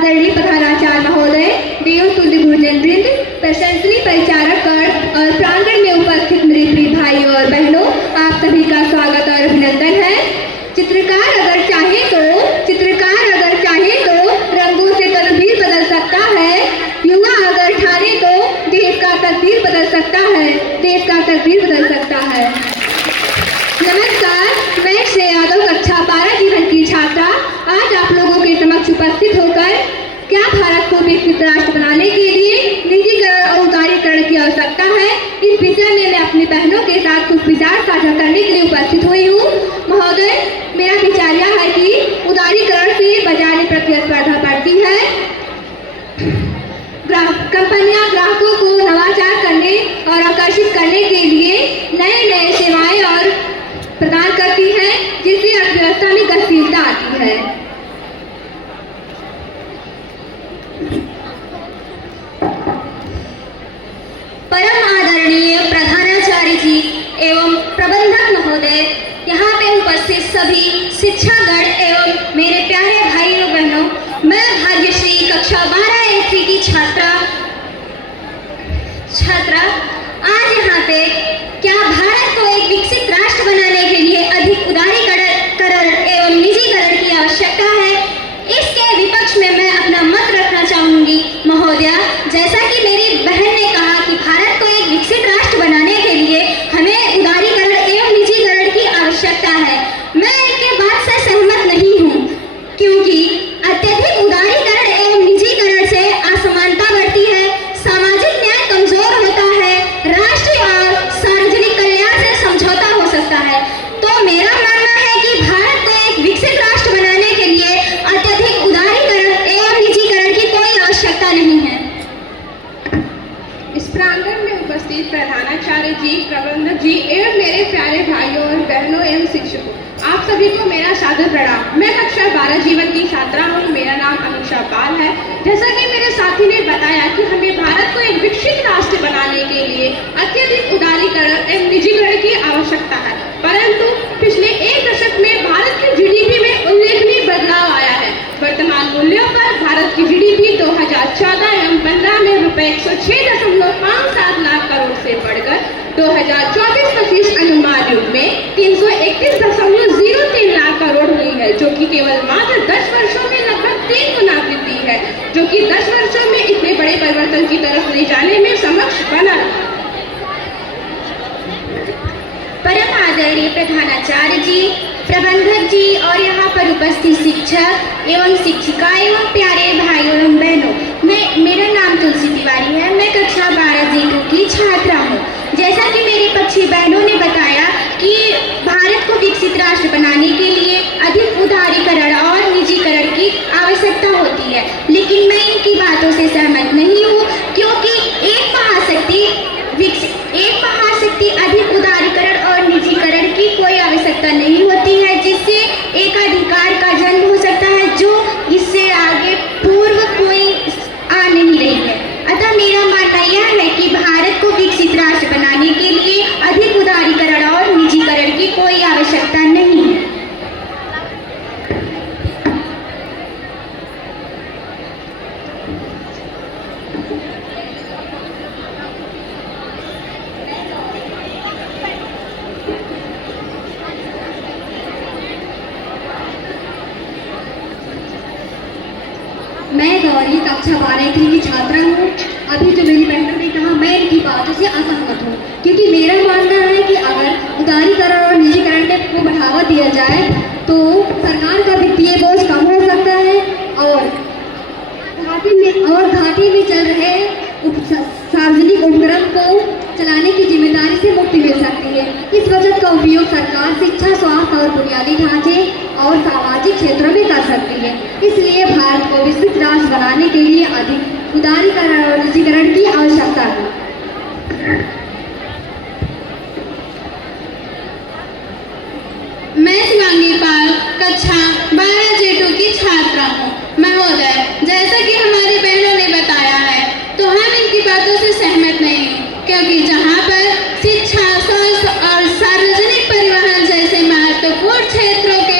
आदरणीय प्रधानाचार्य महोदय, देव तुल्य गुरुजन वृंद, प्रशंसनीय परिचारक गण और प्रांगण में उपस्थित मेरे प्रिय भाइयों और बहनों, आप सभी का स्वागत और अभिनंदन है। चित्रकार अगर चाहे तो रंगों से तस्वीर बदल सकता है। युवा अगर ठाने तो देश का तस्वीर बदल सकता है। नमस्कार, मैं श्रेया यादव, कक्षा 12 जीवन की छात्रा, आज आप लोगों के समक्ष उपस्थित होकर क्या भारत को विकसित राष्ट्र बनाने के लिए निजीकरण और उदारीकरण की आवश्यकता है, इस विषय में मैं अपनी बहनों के साथ कुछ विचार साझा करने के लिए उपस्थित हुई हूँ। महोदय, मेरा विचार यह है कि उदारीकरण से बाजार में प्रतिस्पर्धा बढ़ती है। कंपनियां ग्राहकों को नवाचार करने और आकर्षित करने के लिए नए सेवाएं और प्रदान करती हैं, जिससे अर्थव्यवस्था में गतिशीलता आती है। परम आदरणीय प्रधानाचार्य जी एवं प्रबंधक महोदय, यहाँ पे उपस्थित सभी शिक्षागण एवं मेरे प्यारे भाइयों बहनों, मैं भाग्यश्री कक्षा 12 की छात्रा आज यहाँ पे क्या भारत को एक विकसित राष्ट्र बनाने के लिए अधिक उदारीकरण एवं निजीकरण की आवश्यकता है, इसके विपक्ष में मैं अपना मत रखना चाहूंगी। महोदया, जैसा कि मेरी बहन ने कहा कि भारत को एक विकसित राष्ट्र बनाने के लिए हमें उदारीकरण एवं निजीकरण की आवश्यकता है, मैं इनके बात से सहमत नहीं हूँ, क्योंकि अत्यधिक उदारीकरण एवं निजीकरण से असमानता बढ़ती है, सामाजिक न्याय कमजोर होता है, राष्ट्रीय और सार्वजनिक कल्याण से समझौता हो सकता है। तो मेरा मानना है कि भारत को एक विकसित राष्ट्र बनाने के लिए अत्यधिक उदारीकरण एवं निजीकरण की कोई आवश्यकता नहीं है। इस प्रांगण में उपस्थित प्रधानाचार्य जी, प्रबंधक जी एवं मेरे प्यारे भाइयों और बहनों एवं शिक्षकों, आप सभी को मेरा सादर प्रणाम। मैं कक्षा 12 जीवन की छात्रा हूँ। मेरा नाम अनुषा पाल है। जैसा कि मेरे साथी ने बताया कि हमें भारत को एक विकसित राष्ट्र बनाने के लिए अत्यधिक उदारीकरण एवं निजीकरण की आवश्यकता है, परंतु पिछले एक दशक में भारत की जीडीपी में उल्लेखनीय बदलाव आया है। वर्तमान मूल्यों पर भारत की जीडीपी 2014 एवं 15 में रुपए 106.57 लाख करोड़ से बढ़कर 2024-25 अनुमान युग में 331.03 लाख करोड़ हुई है, जो कि केवल मात्र 10 वर्षों में लगभग 3 गुना वृद्धि है, जो कि 10 वर्षों में इतने बड़े परिवर्तन की तरफ ले जाने में समक्ष बना। परम आदरणीय प्रधानाचार्य जी, प्रबंधक जी और यहाँ पर उपस्थित शिक्षक एवं शिक्षिका एवं प्यारे भाइयों एवं बहनों, मेरा नाम तुलसी तिवारी है। मैं कक्षा 12 जी2 की छात्रा हूँ। जैसा कि मेरी पक्षी बहनों ने बताया कि भारत को विकसित राष्ट्र बनाने के लिए अधिक उदारीकरण और निजीकरण की आवश्यकता होती है, लेकिन मैं इनकी बातों से सहमत नहीं हूँ, क्योंकि एक महाशक्ति अधिक उदारीकरण और निजीकरण की कोई आवश्यकता नहीं होती है, जिससे एक अधिकार का जन्म हो सकता है जो इससे आगे पूर्व कोई आ नहीं रही है। अतः मेरा मानना यह है कि भारत को विकसित राष्ट्र बनाने के लिए अधिक उदारीकरण और निजीकरण की कोई आवश्यकता नहीं है। मैं गौरी कक्षा 12 की छात्रा हूँ। अभी जो मेरी बहनों ने कहा, मैं इनकी बातों से असहमत हूँ, क्योंकि मेरा मानना है कि अगर उदारीकरण और निजीकरण को बढ़ावा दिया जाए तो सरकार का वित्तीय बोझ कम हो सकता है और घाटे में चल रहे सार्वजनिक उपक्रम को चलाने की जिम्मेदारी से मुक्ति मिल सकती है। इस बजट का उपयोग सरकार शिक्षा, स्वास्थ्य और बुनियादी ढांचे और सामाजिक क्षेत्रों में कर सकती है। इसलिए भारत को विकसित राष्ट्र बनाने के लिए अधिक उदारीकरण और निजीकरण की आवश्यकता है। मैं शिवांगी पाल कक्षा 12 जी2 की छात्रा हूँ। महोदय, जैसा कि हमारी बहनों ने बताया है, तो हम इनकी बातों से सहमत नहीं, क्योंकि जहाँ पर शिक्षा, स्वास्थ्य और सार्वजनिक परिवहन जैसे महत्वपूर्ण क्षेत्रों के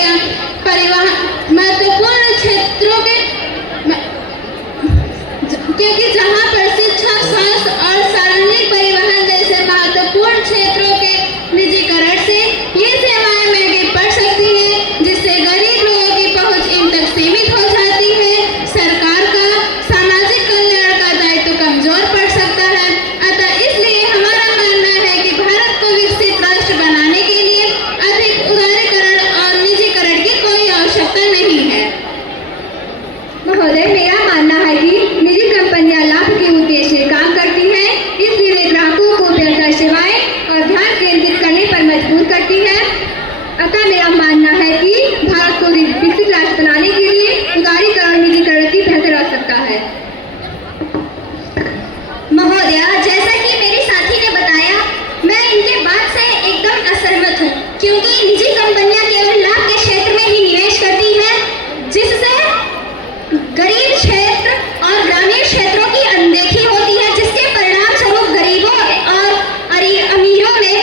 महोदय, मेरा मानना है कि निजी कंपनियां लाभ के उद्देश्य से काम करती हैं, इसलिए वे ग्राहकों को बेहतर सेवाएं और ध्यान केंद्रित करने पर मजबूर करती हैं। अतः मेरा मानना है कि भारत को विकसित राष्ट्र बनाने के लिए उदारीकरण और निजीकरण की बेहतर आवश्यकता है। महोदया, जैसा कि मेरी साथी ने बताया, मैं इनके बात से एकदम असहमत हूँ, क्योंकि निजी कंपनियां केवल लाभ के क्षेत्र में ही निवेश करती हैं, जिससे गरीब क्षेत्र और ग्रामीण क्षेत्रों की अनदेखी होती है, जिसके परिणाम स्वरूप गरीबों और अमीरों में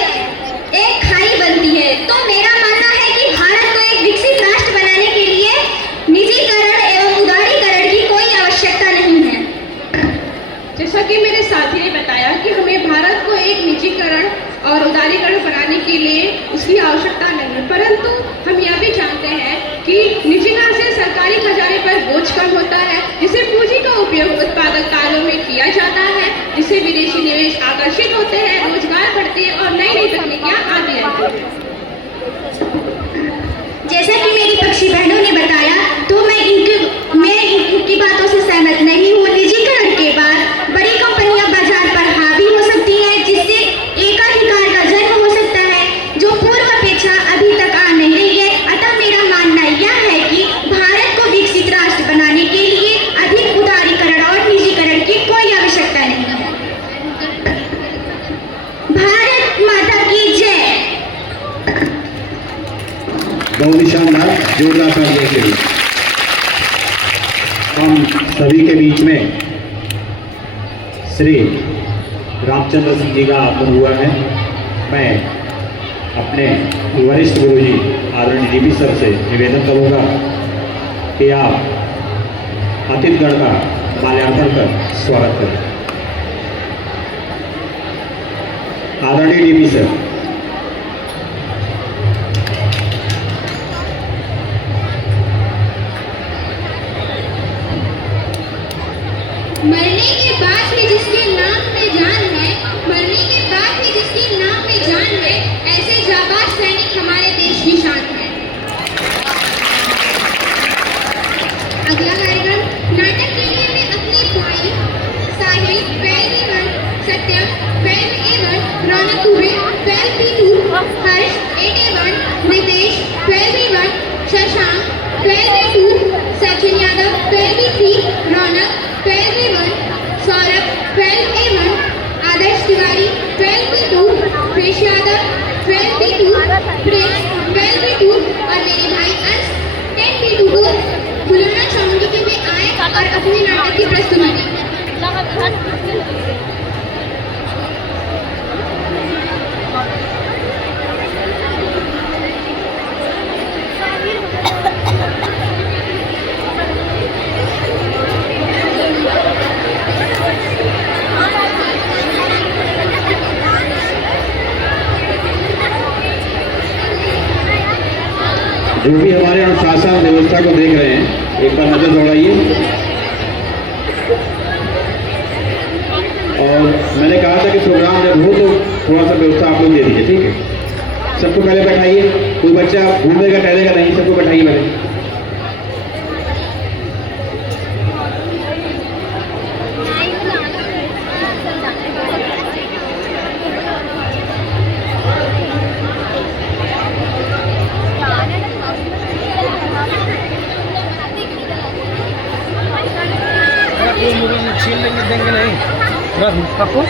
एक खाई बनती है। तो मेरा मानना है कि भारत को एक विकसित राष्ट्र बनाने के लिए निजीकरण एवं उदारीकरण की कोई आवश्यकता नहीं है। जैसा कि मेरे साथी ने बताया कि हमें भारत को एक निजीकरण और उदारीकरण बनाने के लिए उसकी आवश्यकता नहीं है, परंतु हम यह भी जानते हैं कि निजीकरण से सरकारी खजाने पर बोझ कम होता है, जिससे पूंजी का उपयोग उत्पादक कार्यों में किया जाता है, जिससे विदेशी निवेश आकर्षित होते हैं, रोजगार बढ़ते हैं और नई नई तकनीकियां आती रहती हैं। जैसा कि मेरी पक्षी बहनों ने बताया, तो मैं इनकी बातों से सहमत नहीं हूँ। निजीकरण के बाद बड़ी कंपनियां बाजार पर हावी हो सकती हैं, जिससे एकाधिकार का जन्म हो सकता है, जो पूर्व अपेक्षा अभी तक आ नहीं रही है। अतः मेरा मानना यह है कि भारत को विकसित राष्ट्र बनाने के लिए अधिक उदारीकरण और निजीकरण की कोई आवश्यकता नहीं है। भारत माता की जय। बहुत ही शानदार, जोरदार तालियों के लिए हम सभी के बीच में श्री रामचंद्र सिंह जी का आगमन हुआ है। मैं अपने वरिष्ठ गुरुजी आदरणीय डीपी सर से निवेदन करूंगा कि आप अतिथिगण का माल्यार्पण कर स्वागत करें। आदरणीय डीपी सर। मरने के बाद भी जिसके नाम में जान है, मरने के बाद भी जिसके नाम में जान है, ऐसे जाबाज सैनिक हमारे देश की शान है। अगला कार्यक्रम नाटक के लिए मैं अपने भाई साहिल पहल सत्यम पहल रौनक दुबे पहल हर्ष 8A1 नितेश पहल शशांक पहल सचिन यादव पहल रौनक पहल सौरभ पहल आदर्श तिवारी पहल प्रेश यादव पहल प्रेस पहल और मेरे भाई अंश 10B2 को बुलाना चाहूंगी कि वे आए और अपने नाटक की प्रस्तुति दें। जो भी हमारे अनुशासन व्यवस्था को देख रहे हैं, एक बार नजर दौड़ाइए। और मैंने कहा था कि प्रोग्राम जब हो तो थोड़ा सा व्यवस्था आप लोग दे दीजिए, ठीक है। सबको पहले बैठाइए, कोई बच्चा घूमेगा टहलेगा नहीं, सबको बैठाइए पहले। छीन लेंगे, देंगे नहीं, बस पक्को।